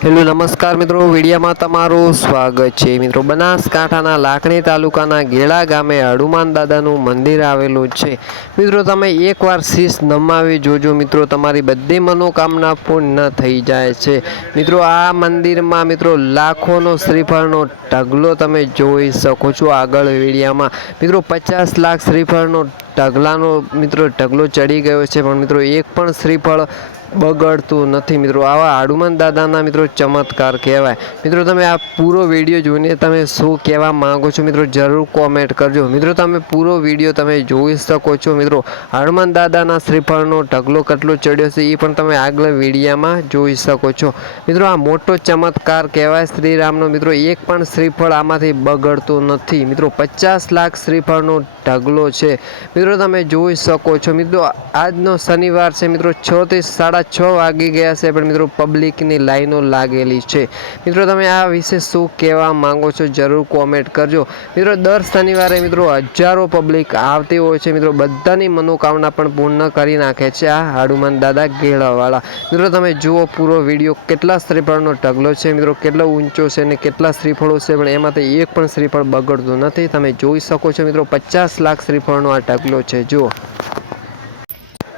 Hello નમસ્કાર મિત્રો, વિડીયોમાં તમારું સ્વાગત છે। મિત્રો, બનાસકાંઠાના લાખણી તાલુકાના ગેળા ગામે હનુમાન દાદાનું મંદિર આવેલું છે। મિત્રો, તમે એકવાર શીશ નમાવી જોજો મિત્રો, તમારી બધી મનોકામના પૂર્ણ થઈ જાય છે। મિત્રો, આ મંદિરમાં મિત્રો લાખોનો શ્રીફળનો ઢગલો તમે જોઈ શકો છો આગળ વિડીયોમાં। મિત્રો, 50 લાખ શ્રીફળનો ઢગલો ચડી ગયો છે, પણ મિત્રો એક પણ શ્રીફળ બગડતું નથી। મિત્રો, આવા હનુમાન દાદાના મિત્રો ચમત્કાર કહેવાય। મિત્રો, તમે આ પૂરો વિડીયો જોઈને તમે શું કહેવા માંગો છો મિત્રો જરૂર કોમેન્ટ કરજો। મિત્રો, તમે પૂરો વિડીયો તમે જોઈ શકો છો। મિત્રો, હનુમાન દાદાના શ્રીફળનો ઢગલો કેટલો ચડ્યો છે એ પણ તમે આગળ વિડીયોમાં જોઈ શકો છો। મિત્રો, આ મોટો ચમત્કાર કહેવાય શ્રીરામનો। મિત્રો, એક પણ શ્રીફળ આમાંથી બગડતું નથી। મિત્રો, 50 લાખ શ્રીફળનો ઢગલો છે। મિત્રો, તમે જોઈ શકો છો। મિત્રો, આજનો શનિવાર છે। મિત્રો, 6 થી 6:30 વાગી ગયા છે, પણ મિત્રો પબ્લિકની લાઈનો લાગેલી છે। મિત્રો, તમે આ વિશે શું કહેવા માંગો છો જરૂર કોમેન્ટ કરજો। મિત્રો, દર શનિવારે મિત્રો હજારો પબ્લિક આવતી હોય છે। મિત્રો, બધાની મનોકામના પણ પૂર્ણ કરી નાખે છે આ હનુમાન દાદા ગેળાવાળા। મિત્રો, તમે જુઓ પૂરો વિડીયો, કેટલા શ્રીફળનો ઢગલો છે। મિત્રો, કેટલો ઊંચો છે અને કેટલા શ્રીફળો છે, પણ એમાંથી એક પણ શ્રીફળ બગડતું નથી। તમે જોઈ શકો છો મિત્રો, 50 લાખ શ્રીફળનો આ ઢગલો છે। જુઓ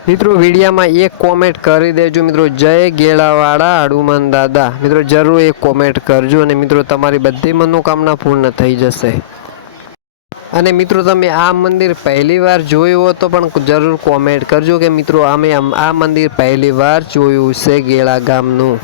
મિત્રો, વિડીયોમાં એક કોમેન્ટ કરી દેજો મિત્રો, જય ગેળાવાળા હનુમાન દાદા। મિત્રો, જરૂર એક કોમેન્ટ કરજો અને મિત્રો તમારી બધી મનોકામના પૂર્ણ થઈ જશે। અને મિત્રો, તમે આ મંદિર પહેલી વાર જોયું હોય તો પણ જરૂર કોમેન્ટ કરજો કે મિત્રો અમે આ મંદિર પહેલી વાર જોયું છે ગેળા ગામનું।